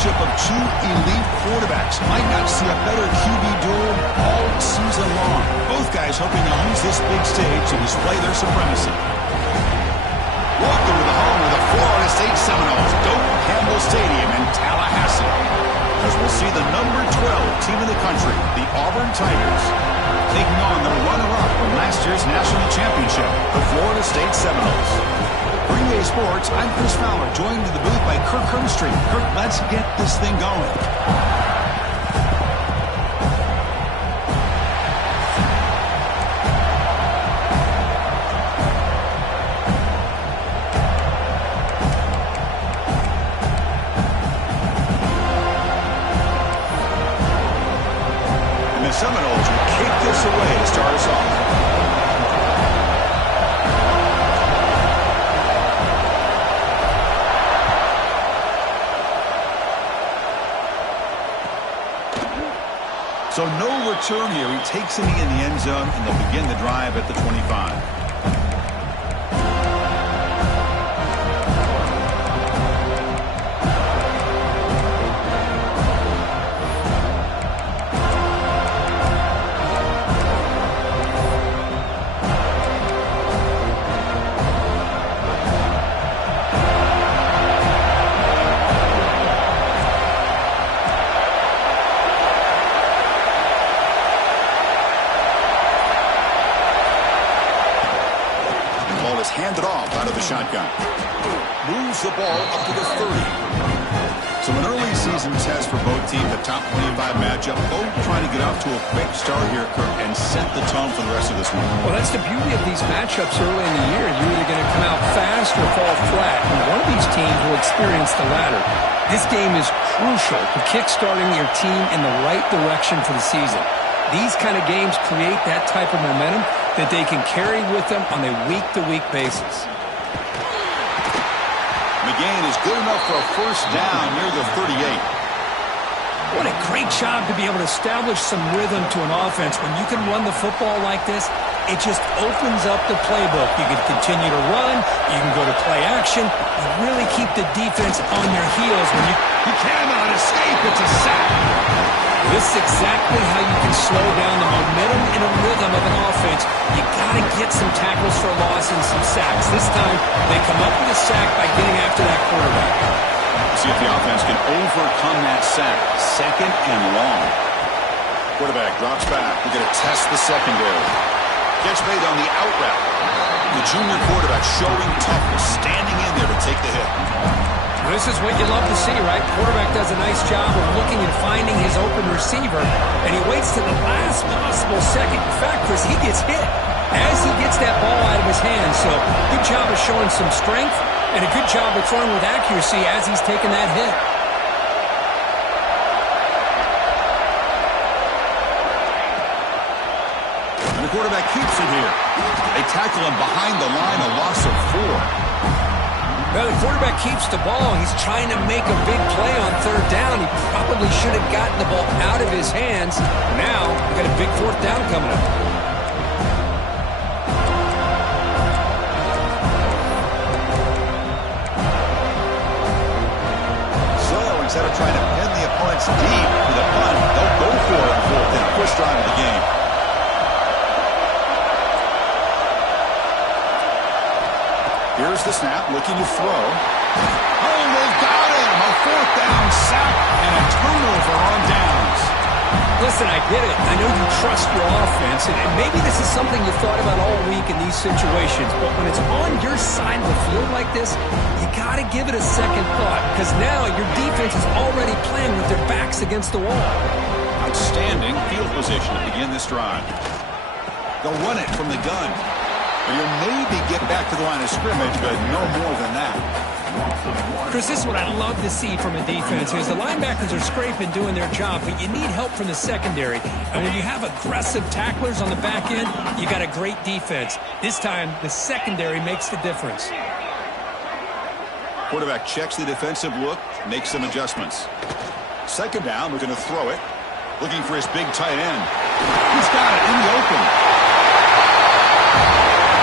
matchup of two elite quarterbacks. Might not see a better QB duel all season long. Both guys hoping to use this big stage to display their supremacy. Welcome to the home of the Florida State Seminoles, Doak Campbell Stadium in Tallahassee. As we'll see the number 12 team in the country, the Auburn Tigers, taking on the runner-up from last year's national championship, the Florida State Seminoles. Green Bay Sports, I'm Chris Fowler, joined in the booth by Kirk Herbstreit. Kirk, let's get this thing going. And the Seminoles will kick this away to start us off. So no return here. He takes a knee in the end zone, and they'll begin the drive at the 25. Handed off out of the shotgun. Moves the ball up to the 30. So an early season test for both teams, a top 25 matchup. Both trying to get off to a quick start here, Kirk, and set the tone for the rest of this one. Well, that's the beauty of these matchups early in the year. You're either going to come out fast or fall flat, and one of these teams will experience the latter. This game is crucial to kick-starting your team in the right direction for the season. These kind of games create that type of momentum that they can carry with them on a week-to-week basis. McGain is good enough for a first down near the 38. What a great job to be able to establish some rhythm to an offense. When you can run the football like this, it just opens up the playbook. You can continue to run. You can go to play action. You really keep the defense on their heels. When you cannot escape. It's a sack. This is exactly how you can slow down the momentum and a rhythm of an offense. You got to get some tackles for loss and some sacks. This time, they come up with a sack by getting after that quarterback. See if the offense can overcome that sack. Second and long. Quarterback drops back. We're going to test the secondary. Catch made on the out route. The junior quarterback showing toughness, standing in there to take the hit. This is what you love to see, right? Quarterback does a nice job of looking and finding his open receiver, and he waits to the last possible second. In fact, Chris, he gets hit as he gets that ball out of his hands. So good job of showing some strength and a good job of throwing with accuracy as he's taking that hit. And the quarterback keeps it here. They tackle him behind the line, a loss of 4. Well, the quarterback keeps the ball. He's trying to make a big play on third down. He probably should have gotten the ball out of his hands. Now, we've got a big fourth down coming up. So, instead of trying to pin the opponents deep with a punt, they'll go for it on fourth down. First drive of the game. Here's the snap, looking to throw. Oh, they've got him! A fourth down sack and a turnover on downs. Listen, I get it. I know you trust your offense, and maybe this is something you thought about all week in these situations, but when it's on your side of the field like this, you got to give it a second thought, because now your defense is already playing with their backs against the wall. Outstanding field position to begin this drive. They'll run it from the gun. You'll maybe get back to the line of scrimmage, but no more than that. Chris, this is what I love to see from a defense is the linebackers are scraping, doing their job, but you need help from the secondary. And when you have aggressive tacklers on the back end, you got a great defense. This time, the secondary makes the difference. Quarterback checks the defensive look, makes some adjustments. Second down, we're going to throw it. Looking for his big tight end. He's got it in the open.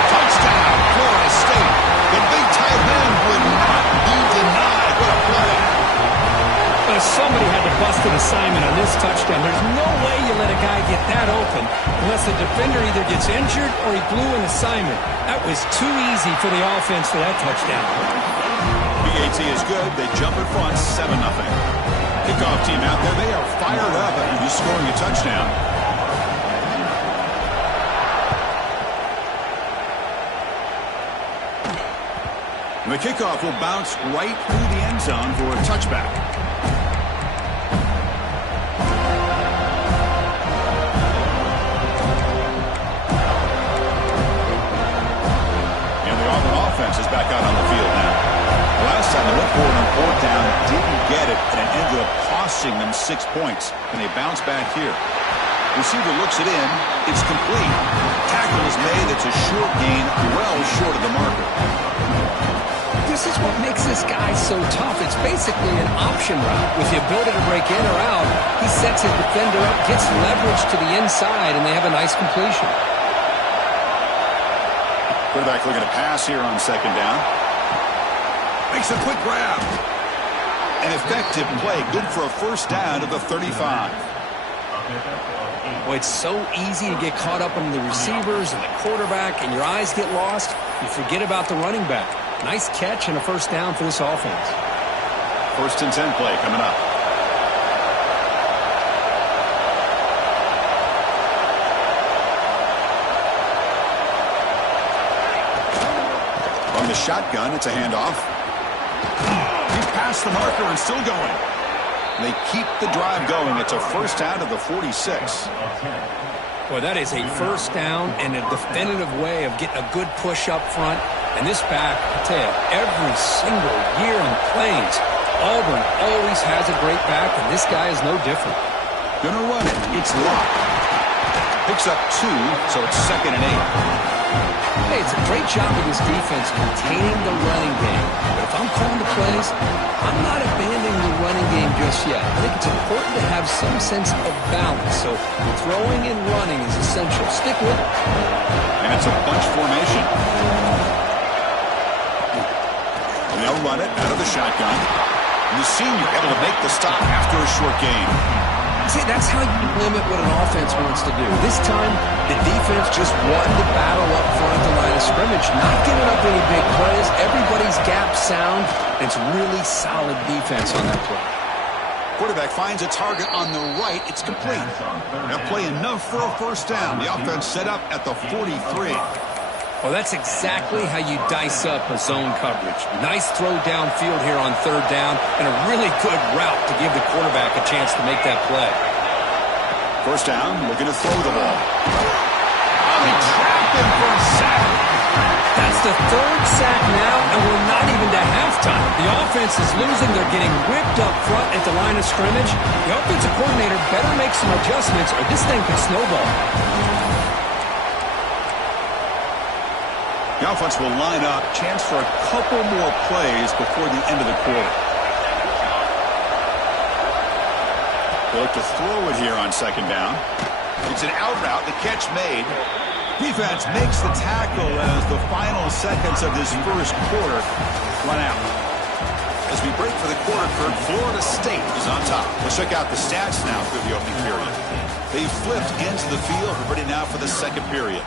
Touchdown, Florida State. The big tight end would not be denied. What a play. Well, somebody had to bust an assignment on this touchdown. There's no way you let a guy get that open unless the defender either gets injured or he blew an assignment. That was too easy for the offense for that touchdown. PAT is good. They jump in front, 7-0. Kickoff team out there. They are fired up after just scoring a touchdown. The kickoff will bounce right through the end zone for a touchback. And the Auburn offense is back out on the field now. Last time they went for it on fourth down, didn't get it, and it ended up costing them 6 points. And they bounce back here. Receiver looks it in. It's complete. Tackle is made. It's a short gain, well short of the marker. This is what makes this guy so tough. It's basically an option route with the ability to break in or out. He sets his defender up, gets leverage to the inside, and they have a nice completion. Quarterback looking to pass here on second down. Makes a quick grab. An effective play. Good for a first down to the 35. Well, it's so easy to get caught up on the receivers and the quarterback, and your eyes get lost. You forget about the running back. Nice catch and a first down for this offense. 1st and 10 play coming up. From the shotgun, it's a handoff. He's past the marker and still going. They keep the drive going. It's a first down to the 46. Boy, that is a first down and a definitive way of getting a good push up front. And this back, I tell you, every single year in plays, Auburn always has a great back, and this guy is no different. Gonna run it. It's locked. Picks up 2, so it's 2nd and 8. Hey, it's a great job of this defense containing the running game. But if I'm calling the plays, I'm not abandoning the running game just yet. I think it's important to have some sense of balance. So throwing and running is essential. Stick with it. And it's a bunch formation. And they'll run it out of the shotgun. And the senior able to make the stop after a short gain. See, that's how you limit what an offense wants to do. This time, the defense just won the battle up front at the line of scrimmage, not giving up any big plays. Everybody's gap sound. It's really solid defense on that play. Quarterback finds a target on the right. It's complete. That play enough for a first down. The offense set up at the 43. Well, that's exactly how you dice up a zone coverage. Nice throw downfield here on 3rd down, and a really good route to give the quarterback a chance to make that play. First down, looking to throw the ball. Oh, he trapped him for a sack. That's the 3rd sack now, and we're not even to halftime. The offense is losing. They're getting whipped up front at the line of scrimmage. The offensive coordinator better make some adjustments, or this thing could snowball. The offense will line up. Chance for a couple more plays before the end of the quarter. They look to throw it here on 2nd down. It's an out route. The catch made. Defense makes the tackle as the final seconds of this first quarter run out. As we break for the quarter, Florida State is on top. Let's check out the stats now through the opening period. They flipped into the field. We're ready now for the second period.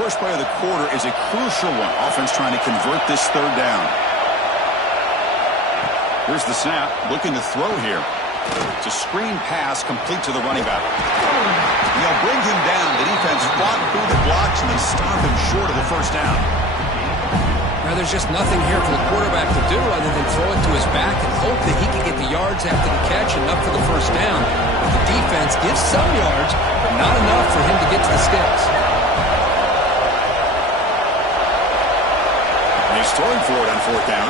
First play of the quarter is a crucial one. Offense trying to convert this 3rd down. Here's the snap. Looking to throw here. It's a screen pass complete to the running back. They'll bring him down. The defense fought through the blocks and they stop him short of the first down. Now there's just nothing here for the quarterback to do other than throw it to his back and hope that he can get the yards after the catch, enough for the first down. But the defense gives some yards, but not enough for him to get to the sticks. He's throwing for it on 4th down.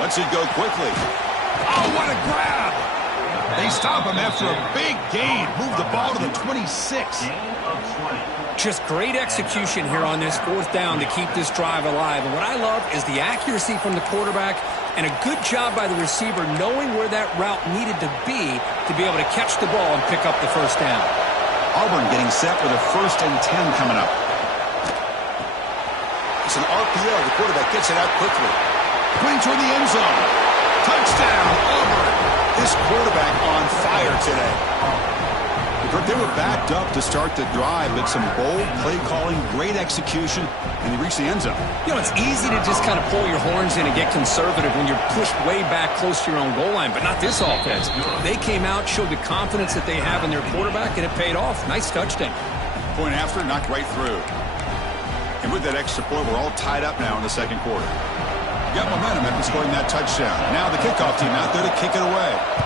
Lets it go quickly. Oh, what a grab! They stop him after a big gain. Move the ball to the 26. Just great execution here on this 4th down to keep this drive alive. And what I love is the accuracy from the quarterback, And a good job by the receiver knowing where that route needed to be able to catch the ball and pick up the first down. Auburn getting set with a 1st and 10 coming up. It's an RPO. The quarterback gets it out quickly. Putting toward the end zone. Touchdown, Auburn. This quarterback on fire today. They were backed up to start the drive, but some bold play calling, great execution, and they reached the end zone. You know, it's easy to just kind of pull your horns in and get conservative when you're pushed way back close to your own goal line, but not this offense. They came out, showed the confidence that they have in their quarterback, and it paid off. Nice touchdown. Point after, knocked right through. And with that extra point, we're all tied up now in the second quarter. Got momentum after scoring that touchdown. Now the kickoff team out there to kick it away.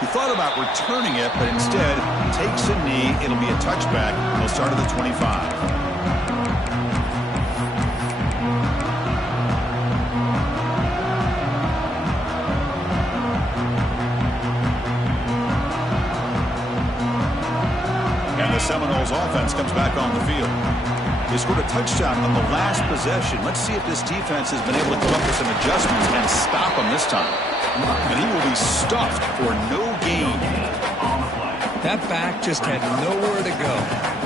He thought about returning it, but instead takes a knee. It'll be a touchback. He'll start at the 25. And the Seminoles offense comes back on the field. They scored a touchdown on the last possession. Let's see if this defense has been able to come up with some adjustments and stop them this time. And he will be stuffed for no gain. That back just had nowhere to go.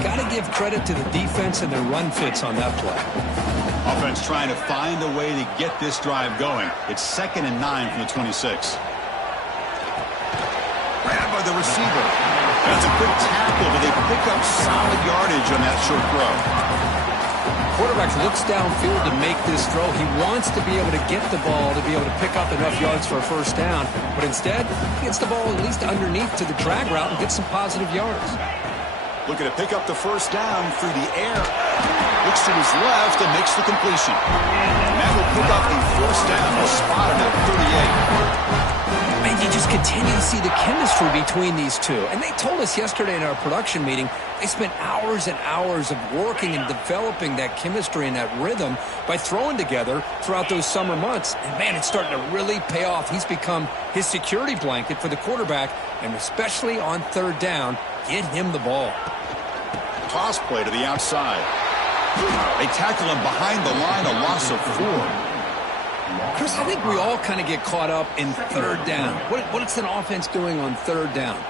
Got to give credit to the defense and their run fits on that play. Offense trying to find a way to get this drive going. It's 2nd and 9 from the 26. Grabbed by the receiver. That's a good tackle, but they pick up solid yardage on that short throw. Quarterback looks downfield to make this throw. He wants to be able to get the ball to be able to pick up enough yards for a first down, but instead he gets the ball at least underneath to the drag route and gets some positive yards. Looking to pick up the first down through the air. Looks to his left and makes the completion. And that will pick up the first down. We'll spot it at 38. And you just continue to see the chemistry between these two. And they told us yesterday in our production meeting they spent hours and hours of working and developing that chemistry and that rhythm by throwing together throughout those summer months. And, man, it's starting to really pay off. He's become his security blanket for the quarterback, and especially on 3rd down, get him the ball. Toss play to the outside. They tackle him behind the line, a loss of 4. Chris, I think we all kind of get caught up in 3rd down. What's an offense doing on 3rd down?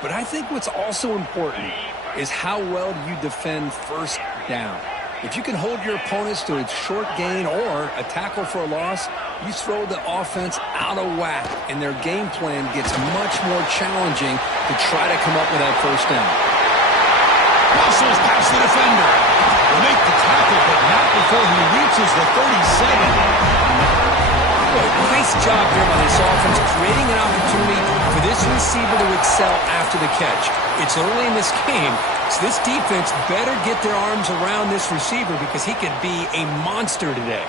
But I think what's also important is how well you defend 1st down. If you can hold your opponents to a short gain or a tackle for a loss, you throw the offense out of whack, and their game plan gets much more challenging to try to come up with that first down. Muscles past the defender. Will make the tackle, but not before he reaches the 37. Nice job here by this offense, creating an opportunity for this receiver to excel after the catch. It's early in this game, so this defense better get their arms around this receiver because he could be a monster today.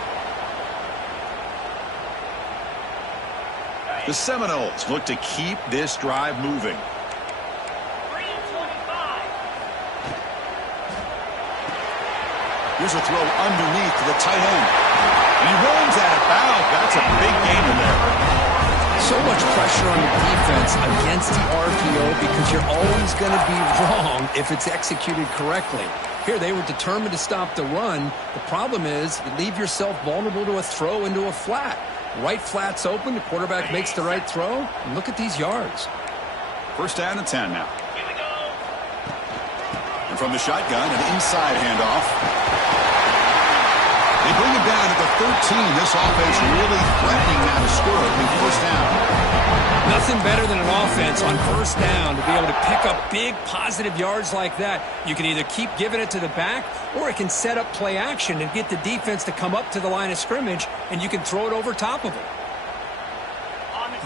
The Seminoles look to keep this drive moving. Here's a throw underneath to the tight end. And he runs out of bounds. That's a big gain in there. So much pressure on the defense against the RPO because you're always going to be wrong if it's executed correctly. Here, they were determined to stop the run. The problem is you leave yourself vulnerable to a throw into a flat. Right flat's open. The quarterback makes the right throw. And look at these yards. 1st down and 10 now. And from the shotgun, an inside handoff. They bring him down at the 13. This offense really threatening now to score in 1st down. Nothing better than an offense on 1st down to be able to pick up big positive yards like that. You can either keep giving it to the back or it can set up play action and get the defense to come up to the line of scrimmage, and you can throw it over top of them.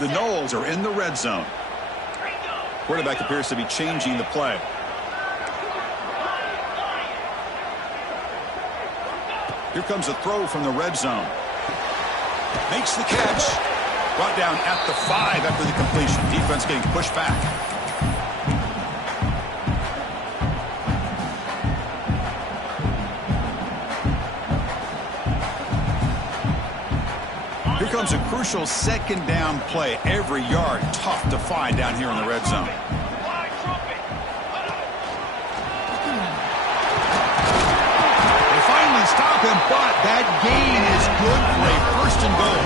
The Noles are in the red zone. Quarterback appears to be changing the play. Here comes a throw from the red zone. Makes the catch. Brought down at the 5 after the completion. Defense getting pushed back. Here comes a crucial 2nd down play. Every yard tough to find down here in the red zone. They find open, but that gain is good for a first and goal.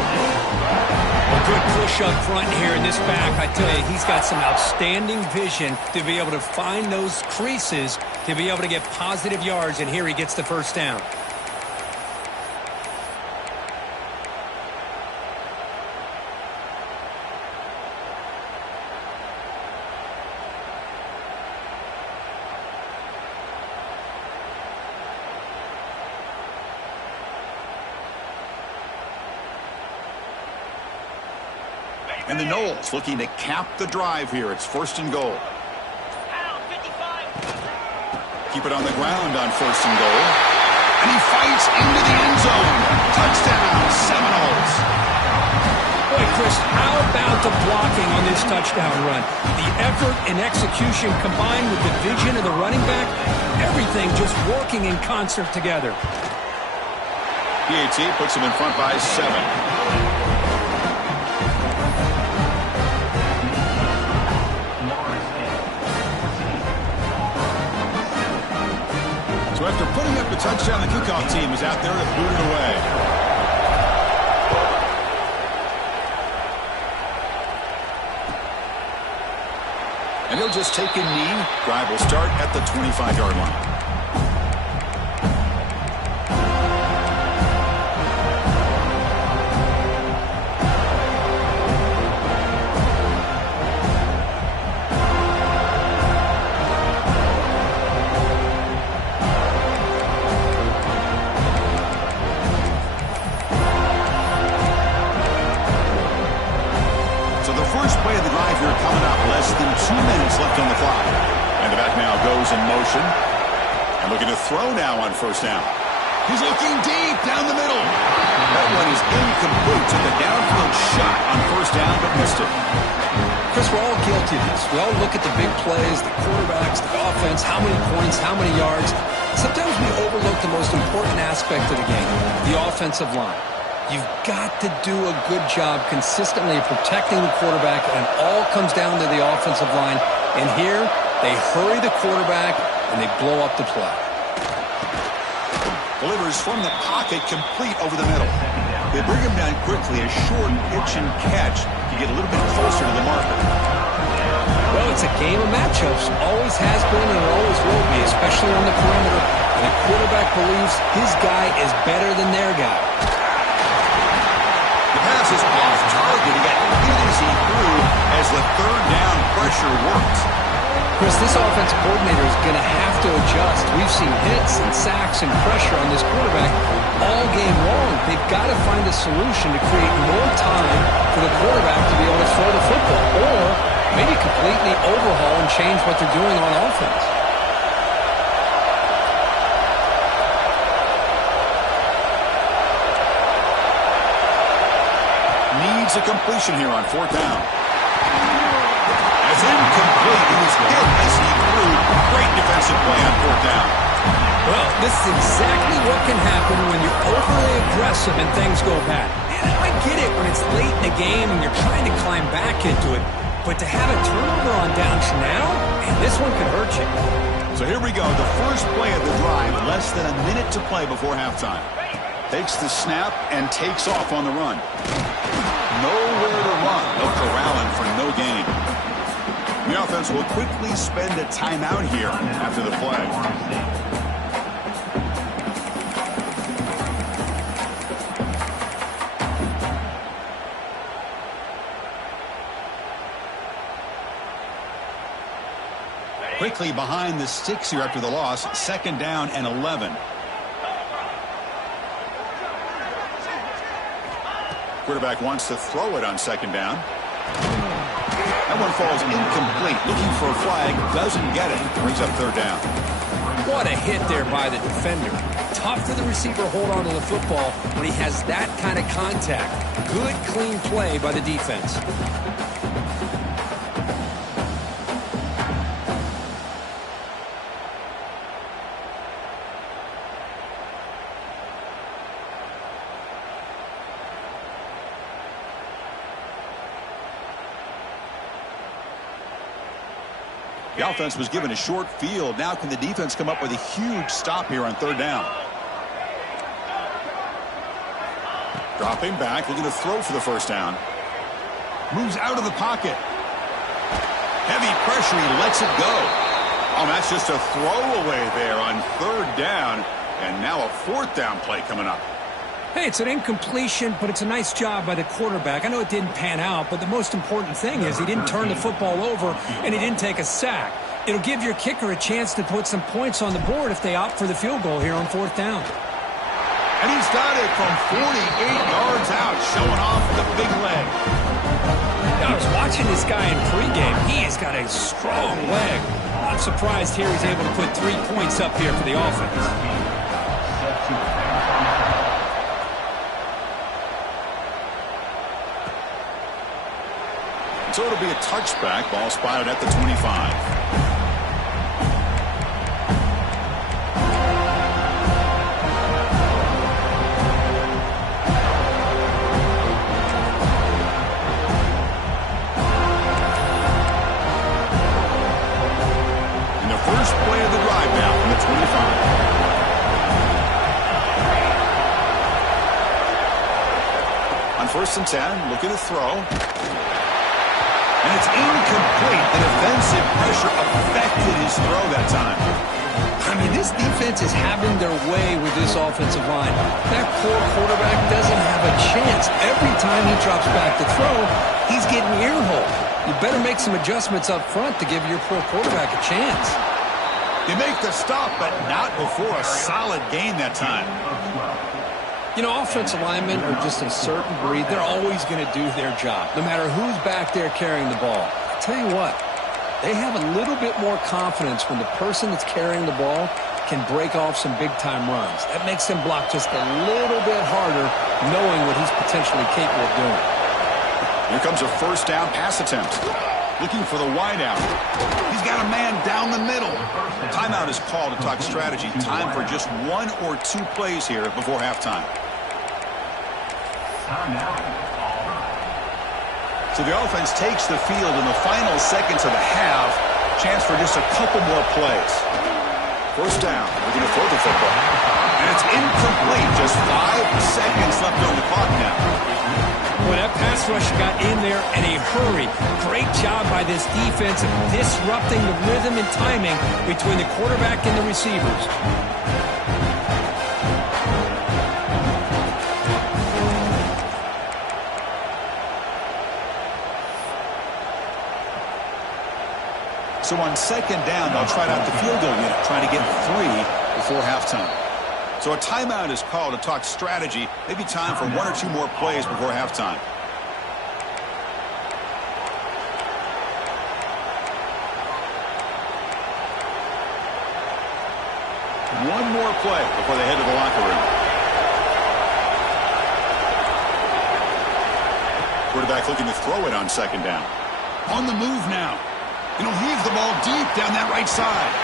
A good push up front here in this back. I tell you, he's got some outstanding vision to be able to find those creases, to be able to get positive yards, and here he gets the first down. And the Noles looking to cap the drive here. It's first and goal. Keep it on the ground on first and goal. And he fights into the end zone. Touchdown, Seminoles. Boy, Chris, how about the blocking on this touchdown run? The effort and execution combined with the vision of the running back, everything just working in concert together. PAT puts him in front by 7. So after putting up the touchdown, the kickoff team is out there to boot it away. And he'll just take a knee. Drive will start at the 25-yard line. Left on the clock. And the back now goes in motion. And looking to throw now on first down. He's looking deep down the middle. That one is incomplete. Took a downfield shot on first down, but missed it. Chris, we're all guilty of this. We all look at the big plays, the quarterbacks, the offense, how many points, how many yards. Sometimes we overlook the most important aspect of the game, the offensive line. You've got to do a good job consistently protecting the quarterback, and it all comes down to the offensive line. And here, they hurry the quarterback, and they blow up the play. Delivers from the pocket, complete over the middle. They bring him down quickly, a short pitch and catch to get a little bit closer to the marker. Well, it's a game of matchups. Always has been and always will be, especially on the perimeter. And the quarterback believes his guy is better than their guy. The pass is off target. He got hit as he threw as the third down pressure works. Chris, this offensive coordinator is going to have to adjust. We've seen hits and sacks and pressure on this quarterback all game long. They've got to find a solution to create more time for the quarterback to be able to throw the football, or maybe completely overhaul and change what they're doing on offense. Needs a completion here on fourth down. That's incomplete. He was hit as he threw. Great defensive play on fourth down. Well, this is exactly what can happen when you're overly aggressive and things go bad. And I get it when it's late in the game and you're trying to climb back into it. But to have a turnover on downs now, and this one could hurt you. So here we go. The first play of the drive. Less than a minute to play before halftime. Takes the snap and takes off on the run. Nowhere to run. No corralling for no gain. The offense will quickly spend a timeout here after the play. Quickly behind the sticks here after the loss. Second down and 11. Quarterback wants to throw it on second down. That one falls incomplete. Looking for a flag. Doesn't get it. Brings up third down. What a hit there by the defender. Tough for the receiver to hold on to the football when he has that kind of contact. Good, clean play by the defense. The offense was given a short field. Now can the defense come up with a huge stop here on third down? Dropping back, looking to throw for the first down. Moves out of the pocket. Heavy pressure, he lets it go. Oh, that's just a throwaway there on third down. And now a fourth down play coming up. Hey, it's an incompletion, but it's a nice job by the quarterback. I know it didn't pan out, but the most important thing is he didn't turn the football over and he didn't take a sack. It'll give your kicker a chance to put some points on the board if they opt for the field goal here on fourth down. And he's got it from 48 yards out, showing off the big leg. I was watching this guy in pregame. He has got a strong leg. Not surprised here he's able to put 3 points up here for the offense. So it'll be a touchback. Ball spotted at the 25. And the first play of the drive now from the 25. On 1st and 10, looking to throw. And it's incomplete. The defensive pressure affected his throw that time. I mean, this defense is having their way with this offensive line. That poor quarterback doesn't have a chance. Every time he drops back to throw, he's getting earholed. You better make some adjustments up front to give your poor quarterback a chance. They make the stop, but not before a solid gain that time. You know, offensive linemen are just a certain breed. They're always going to do their job, no matter who's back there carrying the ball. I tell you what, they have a little bit more confidence when the person that's carrying the ball can break off some big-time runs. That makes them block just a little bit harder, knowing what he's potentially capable of doing. Here comes a first down pass attempt. Looking for the wideout. He's got a man down the middle. Timeout is called to talk strategy. Time for just 1 or 2 plays here before halftime. So the offense takes the field in the final seconds of the half. Chance for just a couple more plays. First down. We're going to throw the football. And it's incomplete. Just 5 seconds left on the clock now. Boy, that pass rush got in there in a hurry. Great job by this defense of disrupting the rhythm and timing between the quarterback and the receivers. So on second down, they'll try out the field goal unit, trying to get 3 before halftime. So a timeout is called to talk strategy. Maybe time for 1 or 2 more plays before halftime. One more play before they head to the locker room. Quarterback looking to throw it on second down. On the move now. And he'll heave the ball deep down that right side.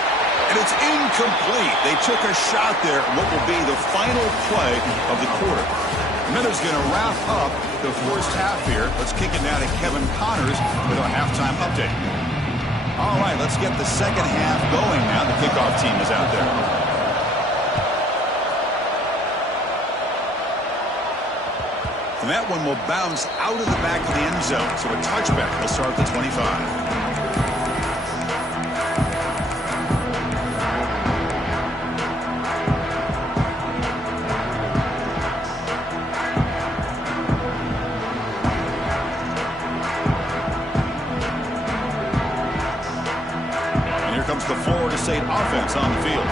And it's incomplete. They took a shot there at what will be the final play of the quarter. Miller's going to wrap up the first half here. Let's kick it now to Kevin Connors with our halftime update. All right, let's get the second half going now. The kickoff team is out there. And that one will bounce out of the back of the end zone. So a touchback will start at the 25. Comes the Florida State offense on the field.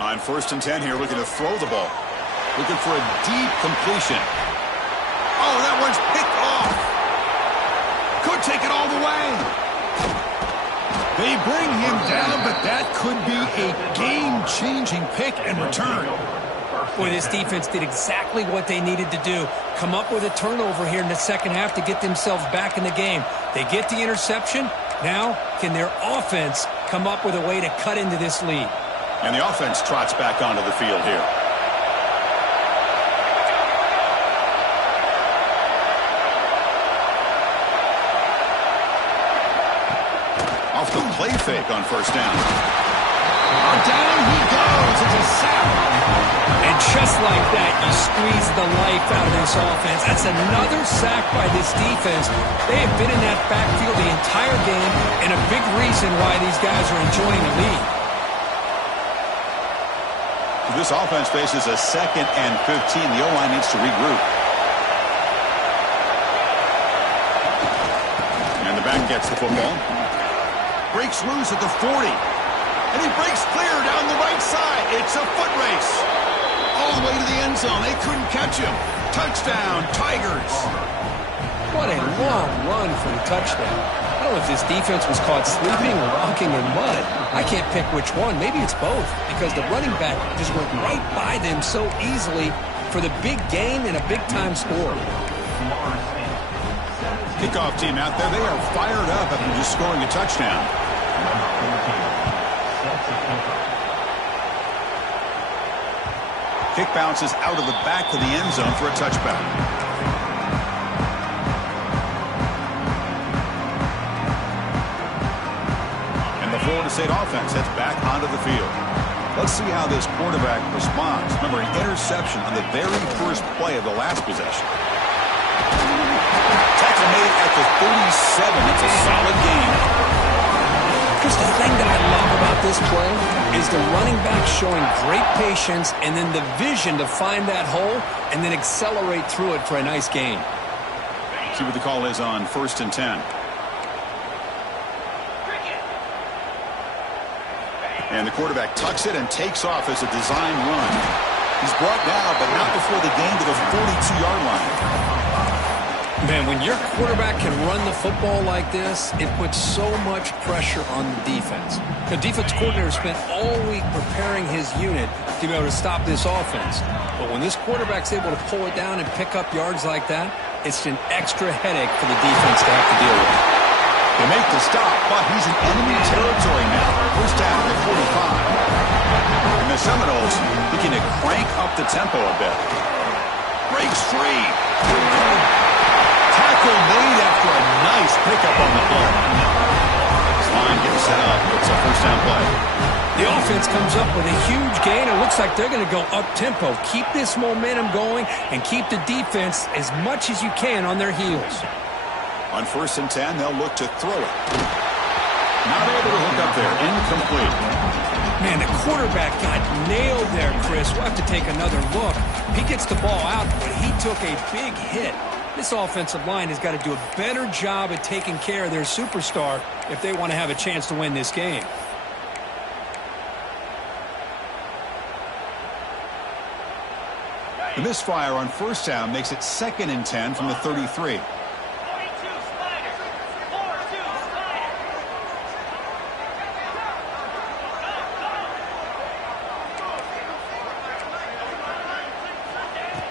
On 1st and 10 here, looking to throw the ball. Looking for a deep completion. Oh, that one's picked off. Could take it all the way. They bring him down, but that could be a game-changing pick and return. Boy, this defense did exactly what they needed to do. Come up with a turnover here in the second half to get themselves back in the game. They get the interception. Now, can their offense come up with a way to cut into this lead? And the offense trots back onto the field here. Off the play fake on first down. Down he goes. It's a sack. And just like that, you squeeze the life out of this offense. That's another sack by this defense. They have been in that backfield the entire game, and a big reason why these guys are enjoying the lead. This offense faces a 2nd and 15. The O-line needs to regroup. And the back gets the football. Breaks loose at the 40. And he breaks clear down the right side. It's a foot race. All the way to the end zone. They couldn't catch him. Touchdown, Tigers. What a long run for the touchdown. I don't know if this defense was caught sleeping or walking in mud. I can't pick which one. Maybe it's both, because the running back just went right by them so easily for the big gain and a big-time score. Kickoff team out there. They are fired up after just scoring a touchdown. Kick bounces out of the back of the end zone for a touchback. And the Florida State offense heads back onto the field. Let's see how this quarterback responds. Remember, an interception on the very first play of the last possession. Tackle made at the 37. It's a solid game. Just the thing that I love about this play is the running back showing great patience and then the vision to find that hole and then accelerate through it for a nice gain. See what the call is on 1st and 10. And the quarterback tucks it and takes off as a design run. He's brought down, but not before the gain to the 42-yard line. Man, when your quarterback can run the football like this, it puts so much pressure on the defense. The defense coordinator spent all week preparing his unit to be able to stop this offense. But when this quarterback's able to pull it down and pick up yards like that, it's an extra headache for the defense to have to deal with. They make the stop, but he's in enemy territory now. First down at 45. And the Seminoles looking to crank up the tempo a bit. Breaks free. Tackle made after a nice pickup on the play. This line gets set up. It's a first down play. The offense comes up with a huge gain. It looks like they're going to go up-tempo. Keep this momentum going and keep the defense as much as you can on their heels. On 1st and 10, they'll look to throw it. Not able to hook up there. Incomplete. Man, the quarterback got nailed there, Chris. We'll have to take another look. He gets the ball out, but he took a big hit. This offensive line has got to do a better job at taking care of their superstar if they want to have a chance to win this game. The misfire on first down makes it 2nd and 10 from the 33.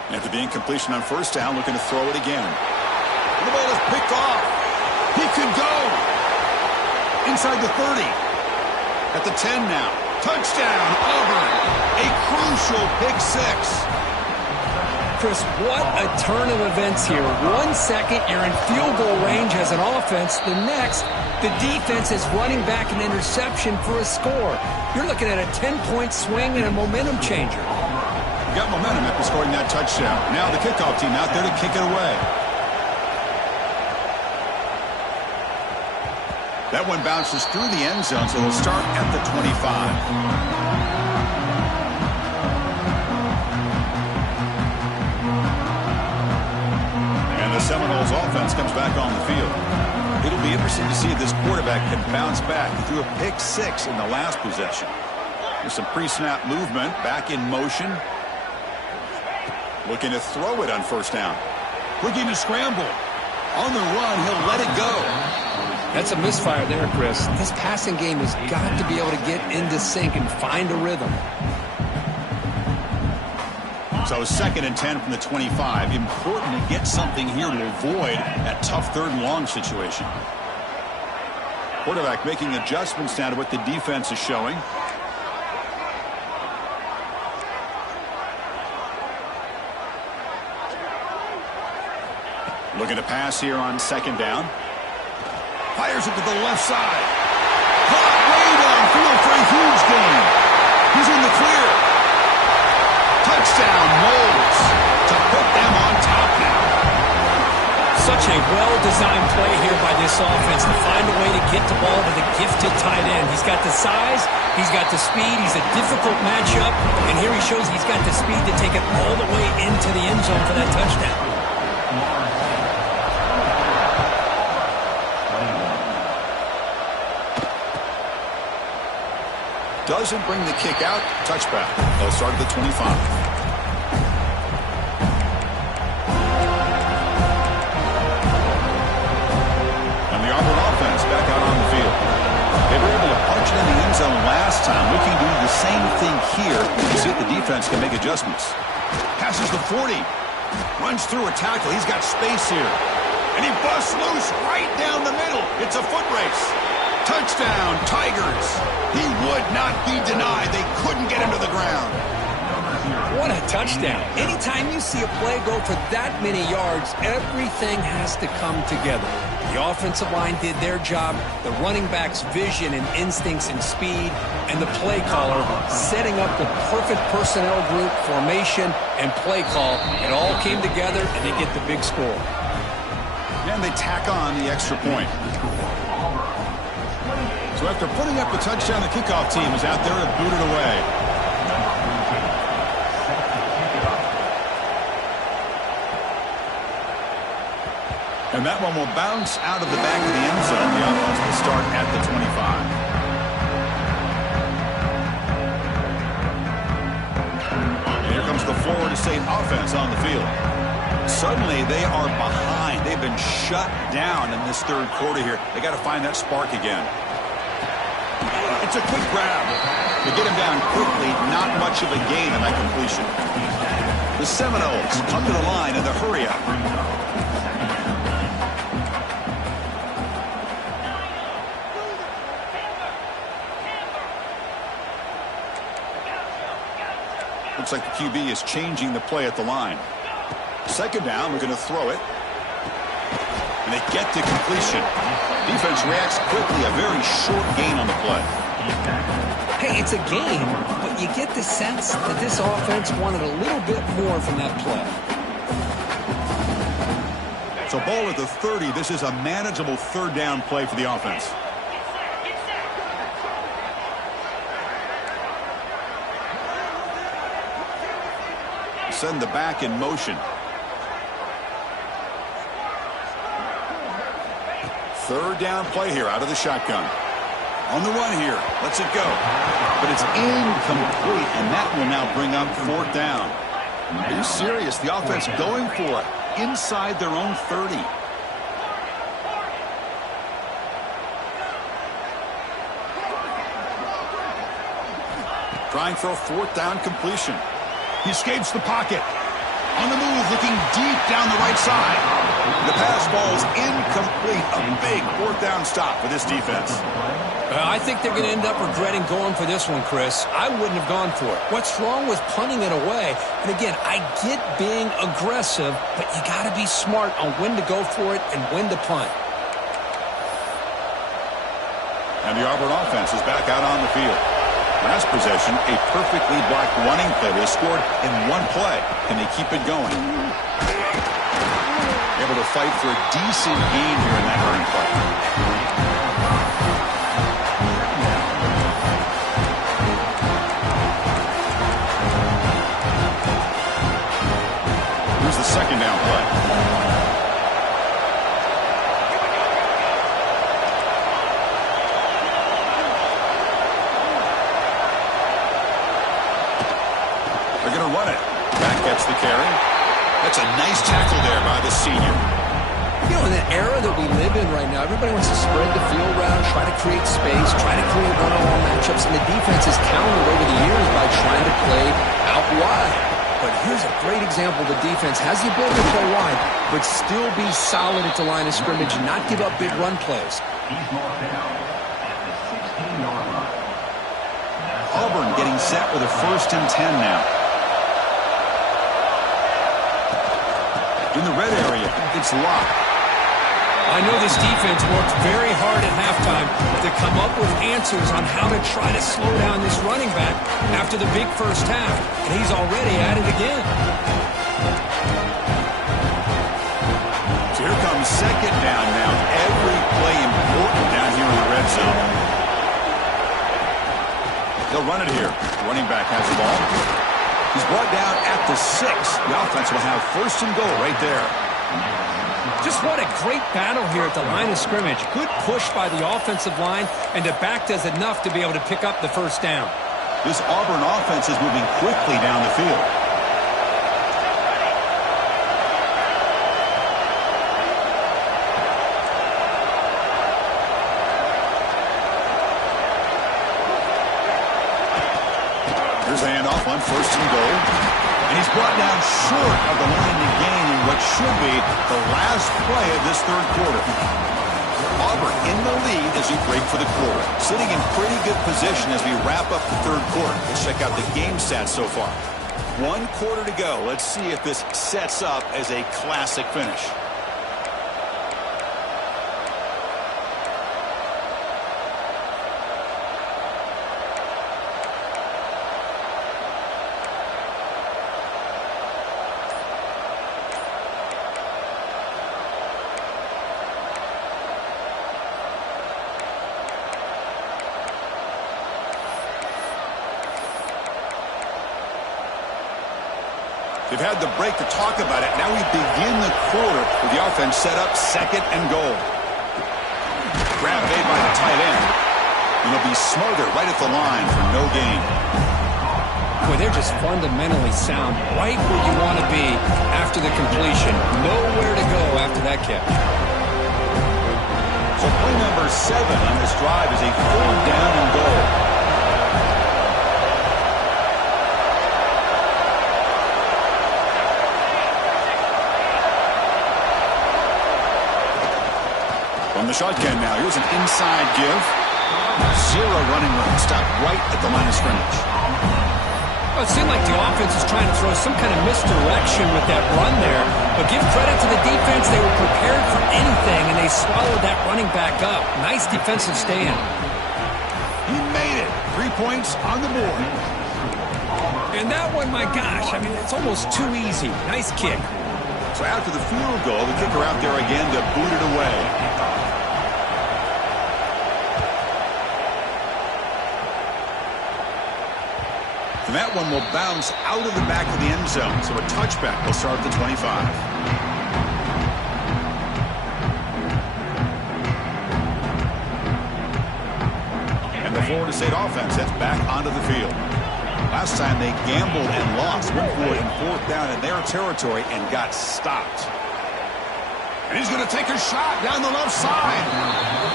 After the incompletion on first down, looking to throw it again. The ball is picked off. He could go. Inside the 30. At the 10 now. Touchdown, Auburn. A crucial pick six. Chris, what a turn of events here. 1 second, you're in field goal range as an offense. The next, the defense is running back an interception for a score. You're looking at a 10-point swing and a momentum changer. Got momentum after scoring that touchdown. Now the kickoff team out there to kick it away. That one bounces through the end zone, so they'll start at the 25. The Seminoles offense comes back on the field. It'll be interesting to see if this quarterback can bounce back. He threw a pick six in the last possession. There's some pre-snap movement, back in motion. Looking to throw it on first down. Looking to scramble. On the run, he'll let it go. That's a misfire there, Chris. This passing game has got to be able to get into sync and find a rhythm. So 2nd and 10 from the 25. Important to get something here to avoid that tough 3rd and long situation. Quarterback making adjustments now to what the defense is showing. Looking to pass here on 2nd down. Fires it to the left side. Caught way downfield for a huge gain. He's in the clear. Touchdown, Knowles, to put them on top now. Such a well-designed play here by this offense to find a way to get the ball to the gifted tight end. He's got the size, he's got the speed, he's a difficult matchup, and here he shows he's got the speed to take it all the way into the end zone for that touchdown. Doesn't bring the kick out. Touchback. They'll start at the 25. Last time. We can do the same thing here. You see if the defense can make adjustments. Passes the 40. Runs through a tackle. He's got space here. And he busts loose right down the middle. It's a foot race. Touchdown, Tigers. He would not be denied. They couldn't get him to the ground. What a touchdown. Anytime you see a play go for that many yards, everything has to come together. The offensive line did their job, the running back's vision and instincts and speed, and the play caller setting up the perfect personnel group, formation, and play call. It all came together, and they get the big score. And they tack on the extra point. So after putting up the touchdown, the kickoff team is out there and booted away. And that one will bounce out of the back of the end zone. The offense will start at the 25. And here comes the Florida State offense on the field. Suddenly, they are behind. They've been shut down in this third quarter here. They got to find that spark again. It's a quick grab. To get him down quickly, not much of a gain in that completion. The Seminoles come to the line in the hurry-up. Looks like the QB is changing the play at the line. Second down, we're going to throw it. And they get to completion. Defense reacts quickly, a very short gain on the play. Hey, it's a game, but you get the sense that this offense wanted a little bit more from that play. So ball at the 30. This is a manageable third down play for the offense. Send the back in motion. Third down play here out of the shotgun. On the run here. Lets it go. But it's incomplete, and that will now bring up fourth down. Are you serious? The offense going for it inside their own 30. Trying for a fourth down completion. He escapes the pocket. On the move, looking deep down the right side. The pass ball's incomplete. A big fourth down stop for this defense. I think they're going to end up regretting going for this one, Chris. I wouldn't have gone for it. What's wrong with punting it away? And again, I get being aggressive, but you got to be smart on when to go for it and when to punt. And the Auburn offense is back out on the field. Last possession, a perfectly blocked running play. They scored in one play. Can they keep it going? Able to fight for a decent gain here in that running play. Here's the second down play. They're going to run it. Back gets the carry. That's a nice tackle there by the senior. You know, in the era that we live in right now, everybody wants to spread the field around, try to create space, try to create one-on-one matchups, and the defense has countered over the years by trying to play out wide. But here's a great example. The defense has the ability to play wide, but still be solid at the line of scrimmage and not give up big run plays. Auburn getting set with a 1st and 10 now. In the red area, it's locked. I know this defense worked very hard at halftime to come up with answers on how to try to slow down this running back after the big first half, and he's already at it again. So here comes second down now. Every play important down here in the red zone. They'll run it here. Running back has the ball. He's brought down at the 6. The offense will have first and goal right there. Just what a great battle here at the line of scrimmage. Good push by the offensive line, and the back does enough to be able to pick up the first down. This Auburn offense is moving quickly down the field. Here's a handoff on first and goal. And he's brought down short of the line to gain in what should be the last play of this third quarter. Auburn in the lead as we break for the quarter. Sitting in pretty good position as we wrap up the third quarter. Let's check out the game stats so far. 1 quarter to go. Let's see if this sets up as a classic finish. They've had the break to talk about it. Now we begin the quarter with the offense set up second and goal. Grab made by the tight end. And he'll be smothered right at the line for no gain. Boy, they're just fundamentally sound right where you want to be after the completion. Nowhere to go after that catch. So play number 7 on this drive is a 4th down and goal. From the shotgun now, here's an inside give. 0 running room. Stop right at the line of scrimmage. Well, it seemed like the offense is trying to throw some kind of misdirection with that run there. But give credit to the defense. They were prepared for anything, and they swallowed that running back up. Nice defensive stand. He made it. 3 points on the board. And that one, my gosh, I mean, it's almost too easy. Nice kick. So after the field goal, the kicker out there again to boot it away. And that one will bounce out of the back of the end zone. So a touchback will start at the 25. And the Florida State offense heads back onto the field. Last time they gambled and lost. Went for it in 4th down in their territory and got stopped. And he's going to take a shot down the left side.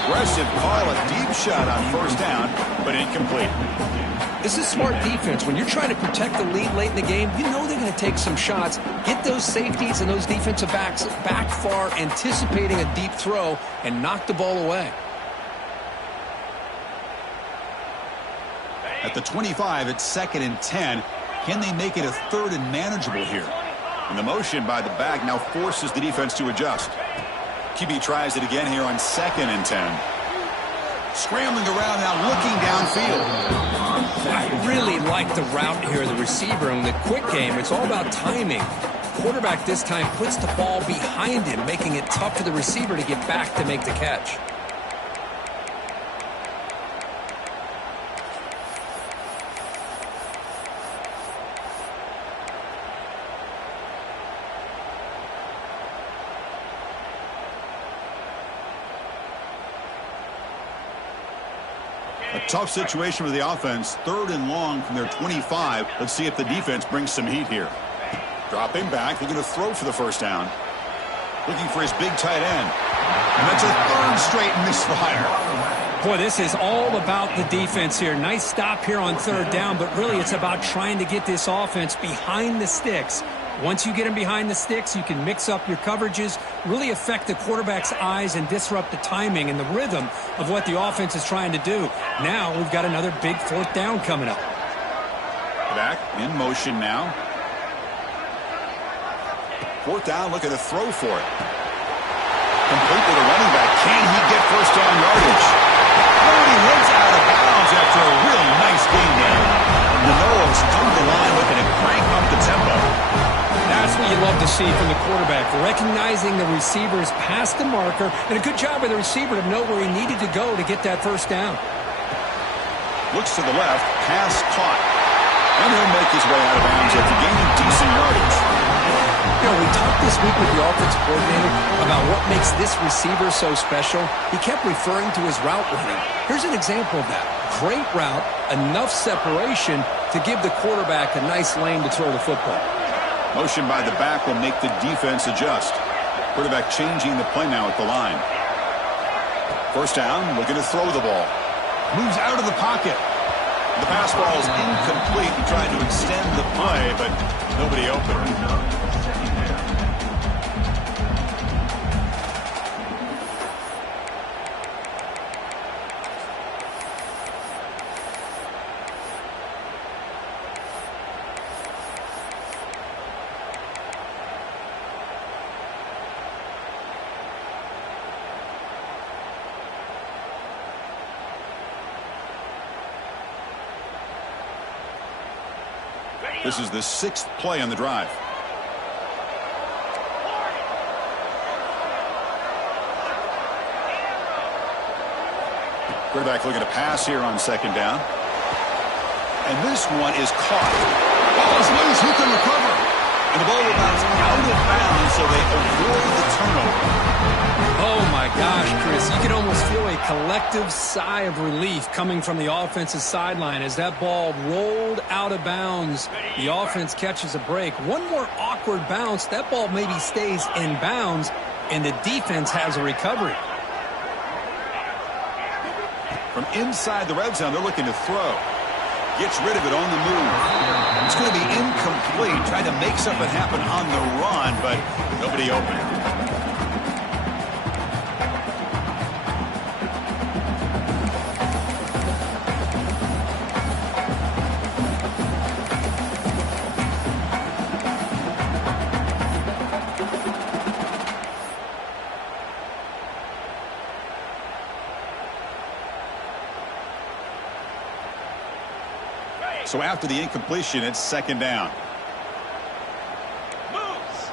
Aggressive call, a deep shot on 1st down, but incomplete. This is smart defense. When you're trying to protect the lead late in the game, you know they're going to take some shots. Get those safeties and those defensive backs back far, anticipating a deep throw, and knock the ball away. At the 25, it's 2nd and 10. Can they make it a 3rd and manageable here? And the motion by the back now forces the defense to adjust. QB tries it again here on 2nd and 10. Scrambling around now, looking downfield. I really like the route here, the receiver. In the quick game, it's all about timing. Quarterback this time puts the ball behind him, making it tough for the receiver to get back to make the catch. A tough situation for the offense. 3rd and long from their 25. Let's see if the defense brings some heat here. Dropping back, looking to throw for the 1st down. Looking for his big tight end. And that's a 3rd straight misfire. Boy, this is all about the defense here. Nice stop here on 3rd down, but really it's about trying to get this offense behind the sticks. Once you get them behind the sticks, you can mix up your coverages, really affect the quarterback's eyes and disrupt the timing and the rhythm of what the offense is trying to do. Now we've got another big 4th down coming up. Back in motion now. 4th down, looking to throw for it. Complete to the running back. Can he get first down yardage? Oh, he heads out of bounds after a really nice gain there. The Noles come to the line looking to crank up the tempo. That's what you love to see from the quarterback, recognizing the receiver's past the marker, and a good job by the receiver to know where he needed to go to get that first down. Looks to the left, pass caught. And he'll make his way out of bounds after gaining decent yardage. You know, we talked this week with the offensive coordinator about what makes this receiver so special. He kept referring to his route running. Here's an example of that. Great route, enough separation to give the quarterback a nice lane to throw the football. Motion by the back will make the defense adjust. Quarterback changing the play now at the line. First down, looking to throw the ball. Moves out of the pocket. The pass ball is incomplete. He tried to extend the play, but nobody open. This is the 6th play on the drive. Quarterback looking to pass here on second down. And this one is caught. Ball is loose. Who can recover? And the ball will bounce out of bounds, so they avoid the turnover. Oh, my gosh, Chris. You can almost feel a collective sigh of relief coming from the offensive sideline as that ball rolled out of bounds. The offense catches a break. One more awkward bounce. That ball maybe stays in bounds, and the defense has a recovery. From inside the red zone, they're looking to throw. Gets rid of it on the move. It's going to be incomplete. Tried to make something happen on the run, but nobody open. So after the incompletion, it's second down. Moves.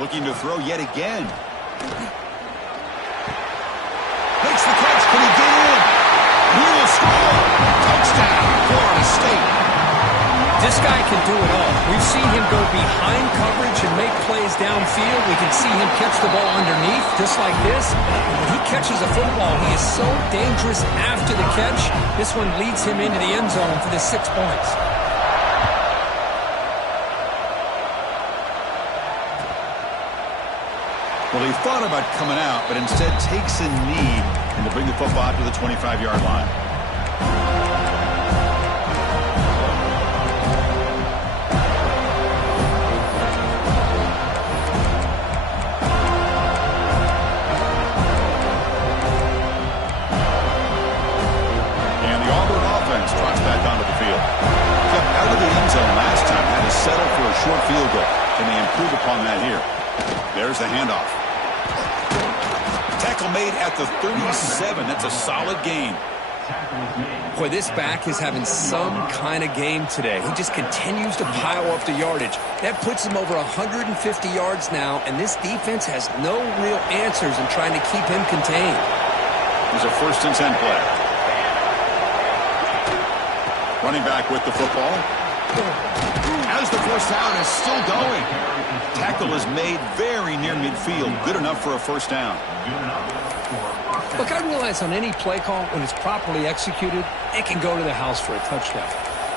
Looking to throw yet again. Makes the catch. Can he get in? He will score. Touchdown, Florida State. This guy can do it all. We've seen him go behind coverage and make plays downfield. We can see him catch the ball underneath, just like this. When he catches a football, he is so dangerous after the catch. This one leads him into the end zone for the 6 points. Well, he thought about coming out, but instead takes a knee and to bring the football out to the 25-yard line. Short field goal. Can they improve upon that here? There's the handoff. Tackle made at the 37. That's a solid gain. Boy, this back is having some kind of game today. He just continues to pile up the yardage. That puts him over 150 yards now, and this defense has no real answers in trying to keep him contained. Here's a 1st and 10 play. Running back with the football. As the first down is still going. Tackle is made very near midfield. Good enough for a first down. Look, I realize on any play call, when it's properly executed, it can go to the house for a touchdown.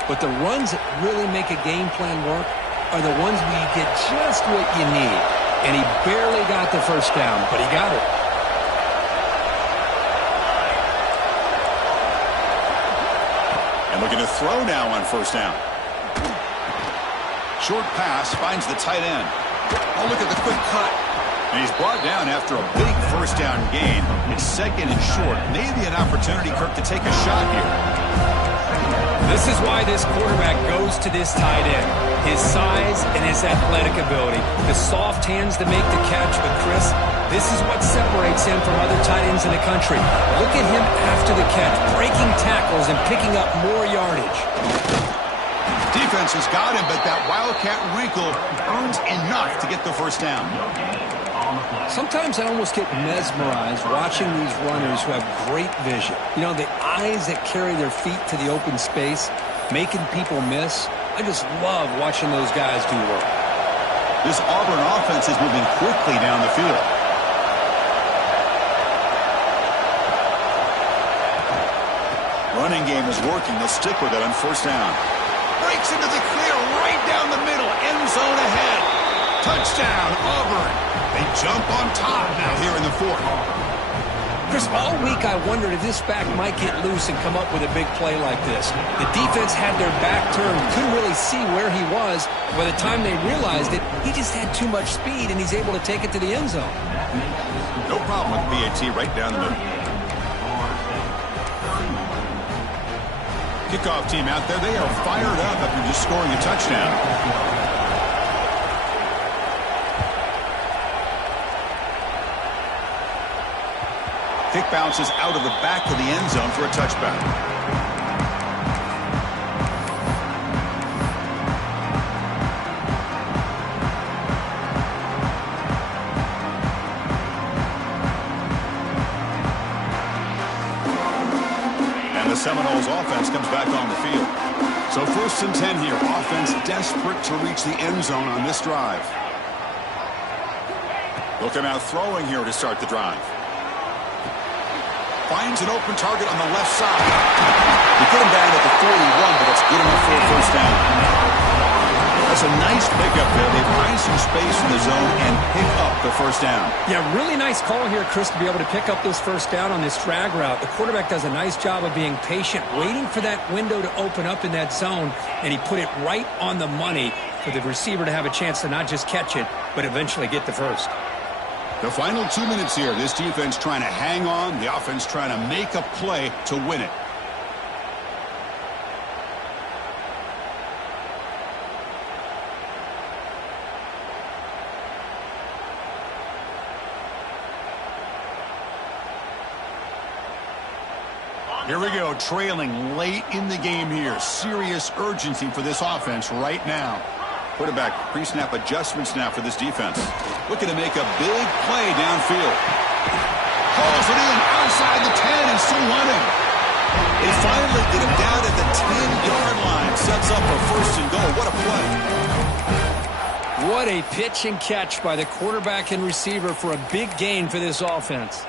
But the runs that really make a game plan work are the ones where you get just what you need. And he barely got the first down, but he got it. And looking to throw now on first down. Short pass finds the tight end. Oh, look at the quick cut. And he's brought down after a big first down gain. It's second and short. Maybe an opportunity, Kirk, to take a shot here. This is why this quarterback goes to this tight end. His size and his athletic ability. The soft hands to make the catch, but Chris, this is what separates him from other tight ends in the country. Look at him after the catch, breaking tackles and picking up more yardage. Defense has got him, but that Wildcat wrinkle earns enough to get the first down. Sometimes I almost get mesmerized watching these runners who have great vision. You know, the eyes that carry their feet to the open space, making people miss. I just love watching those guys do work. This Auburn offense is moving quickly down the field. Running game is working. They'll stick with it on first down. Breaks into the clear right down the middle. End zone ahead. Touchdown, Auburn. They jump on top now here in the fourth. Chris, all week I wondered if this back might get loose and come up with a big play like this. The defense had their back turned, couldn't really see where he was. By the time they realized it, he just had too much speed, and he's able to take it to the end zone. No problem with PAT right down the middle. Kickoff team out there, they are fired up after just scoring a touchdown. Kick bounces out of the back of the end zone for a touchback. And the Seminoles offense comes back on the field. So 1st and 10 here. Offense desperate to reach the end zone on this drive. They'll come out throwing here to start the drive. Finds an open target on the left side. They put him down at the 41, but it's good enough for a first down. That's a nice pickup there. They find some space in the zone and pick up the first down. Yeah, really nice call here, Chris, to be able to pick up this first down on this drag route. The quarterback does a nice job of being patient, waiting for that window to open up in that zone, and he put it right on the money for the receiver to have a chance to not just catch it, but eventually get the first. The final 2 minutes here. This defense trying to hang on. The offense trying to make a play to win it. Here we go, trailing late in the game here. Serious urgency for this offense right now. Quarterback pre-snap adjustments now for this defense. Looking to make a big play downfield. Hauls it in outside the 10 and still running. They finally get him down at the 10-yard line. Sets up for 1st and goal. What a play. What a pitch and catch by the quarterback and receiver for a big gain for this offense.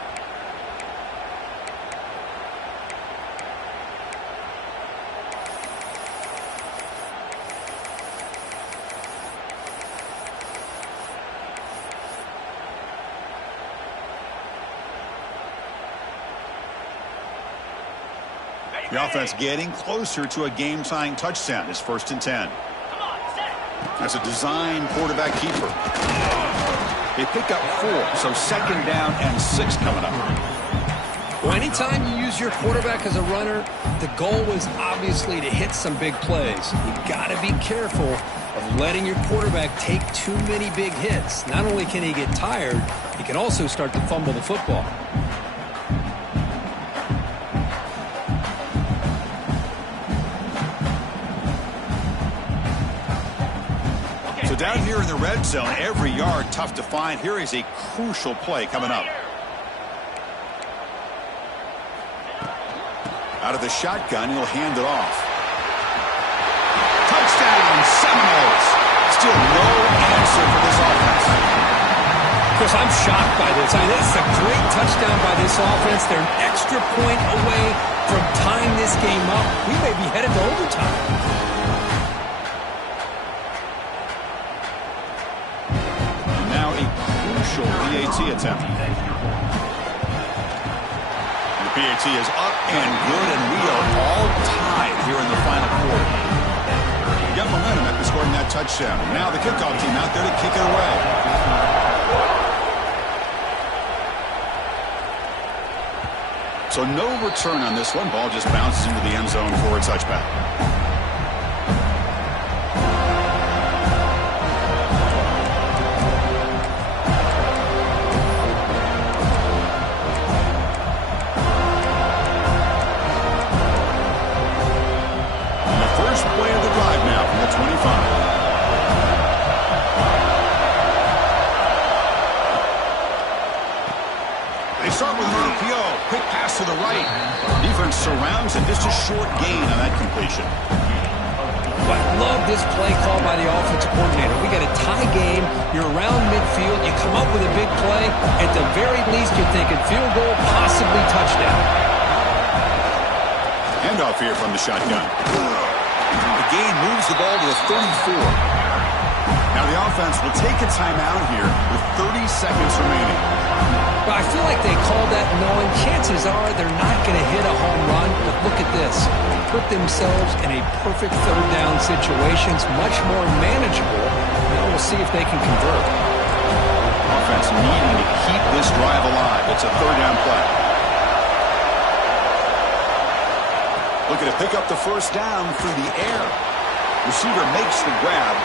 The offense getting closer to a game-tying touchdown. It's 1st and 10. That's a design quarterback keeper. They pick up 4, so 2nd down and 6 coming up. Well, anytime you use your quarterback as a runner, the goal is obviously to hit some big plays. You've got to be careful of letting your quarterback take too many big hits. Not only can he get tired, he can also start to fumble the football. So down here in the red zone, every yard tough to find. Here is a crucial play coming up. Out of the shotgun, he'll hand it off. Touchdown, Seminoles. Still no answer for this offense. Chris, I'm shocked by this. I mean, this is a great touchdown by this offense. They're an extra point away from tying this game up. We may be headed to overtime. PAT attempt. And the PAT is up and good, and we are all tied here in the final quarter. We got momentum after scoring that touchdown. Now the kickoff team out there to kick it away. So no return on this one. Ball just bounces into the end zone for a touchback. And the first play of the drive now from the 25. They start with an RPO. Quick pass to the right. Defense surrounds and just a short gain on that completion. I love this play call by the offensive coordinator. We got a tie game. You're around midfield. You come up with a big play. At the very least, you're thinking field goal, possibly touchdown. Handoff here from the shotgun. The gain moves the ball to the 34. Now the offense will take a timeout here with 30 seconds remaining. But I feel like they called that knowing chances are they're not going to hit a home run. But look at this. They put themselves in a perfect third down situation. It's much more manageable. Now we'll see if they can convert. Offense needing to keep this drive alive. It's a third down play. Looking to pick up the first down through the air. Receiver makes the grab.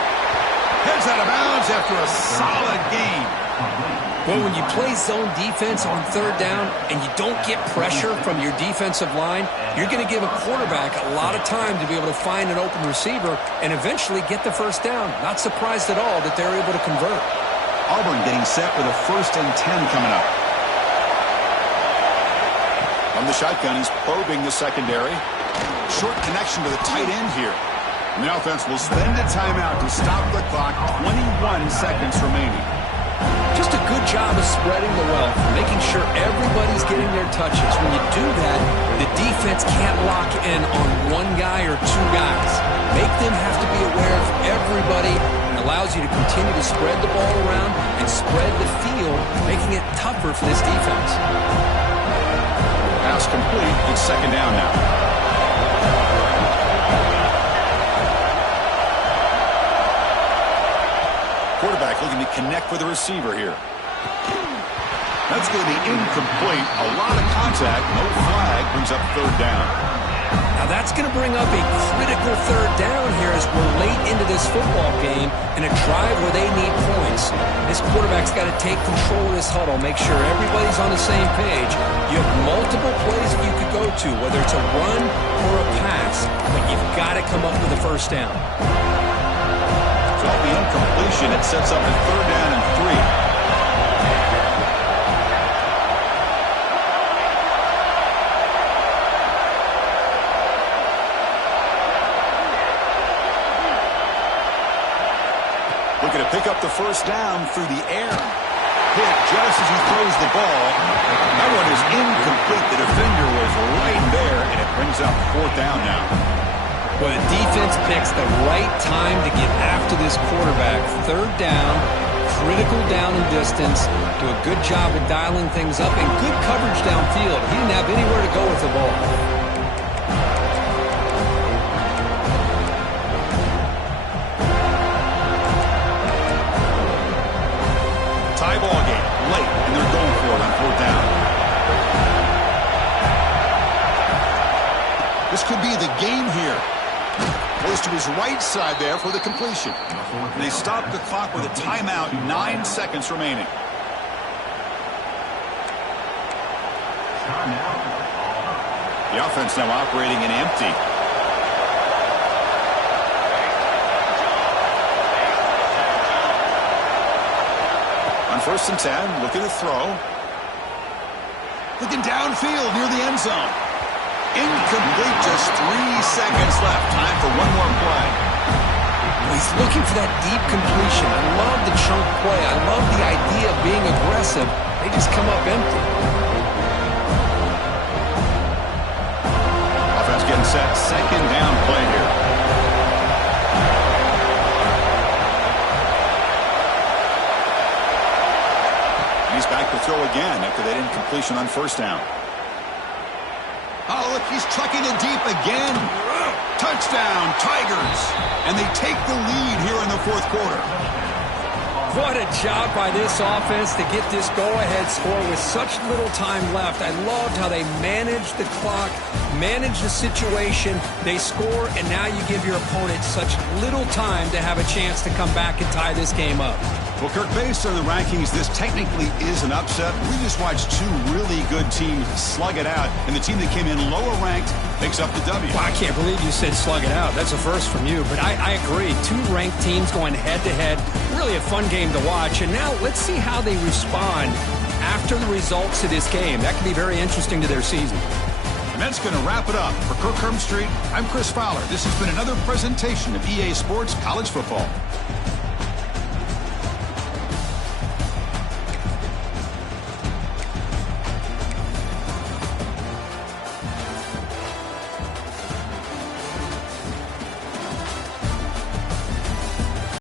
Heads out of bounds after a solid gain. Well, when you play zone defense on third down and you don't get pressure from your defensive line, you're going to give a quarterback a lot of time to be able to find an open receiver and eventually get the first down. Not surprised at all that they're able to convert. Auburn getting set with a 1st and 10 coming up. From the shotgun, he's probing the secondary. Short connection to the tight end here. And the offense will spend a timeout to stop the clock. 21 seconds remaining. Just a good job of spreading the wealth, making sure everybody's getting their touches. When you do that, the defense can't lock in on one guy or two guys. Make them have to be aware of everybody, and allows you to continue to spread the ball around and spread the field, making it tougher for this defense. Pass complete. It's second down now. Quarterback looking to connect with the receiver here. That's going to be incomplete. A lot of contact. No flag. Brings up third down. Now that's going to bring up a critical third down here as we're late into this football game in a drive where they need points. This quarterback's got to take control of this huddle, make sure everybody's on the same page. You have multiple plays that you could go to, whether it's a run or a pass, but you've got to come up with a first down. So off the incompletion, it sets up a third down and 3. Looking to pick up the first down through the air. Hit just as he throws the ball. That one is incomplete. The defender was right there, and it brings up fourth down now. Well, the defense picks the right time to get after this quarterback. Third down, critical down and distance. Do a good job of dialing things up and good coverage downfield. He didn't have anywhere to go with the ball. Tie ball game late, and they're going for it on fourth down. This could be the game here. Goes to his right side there for the completion. And they stop the clock with a timeout, 9 seconds remaining. The offense now operating in empty. On 1st and 10, looking to throw. Looking downfield near the end zone. Incomplete, just 3 seconds left. Time for one more play. He's looking for that deep completion. I love the chunk play. I love the idea of being aggressive. They just come up empty. Offense getting set. Second down play here. He's back to throw again after that incompletion on first down. Oh, look, he's trucking it deep again. Touchdown, Tigers. And they take the lead here in the fourth quarter. What a job by this offense to get this go-ahead score with such little time left. I loved how they managed the clock, managed the situation. They score, and now you give your opponent such little time to have a chance to come back and tie this game up. Well, Kirk, based on the rankings, this technically is an upset. We just watched two really good teams slug it out, and the team that came in lower ranked picks up the W. Well, I can't believe you said slug it out. That's a first from you, but I agree. Two ranked teams going head-to-head. Really a fun game to watch, and now let's see how they respond after the results of this game. That could be very interesting to their season. And that's going to wrap it up. For Kirk Herbstreit, I'm Chris Fowler. This has been another presentation of EA Sports College Football.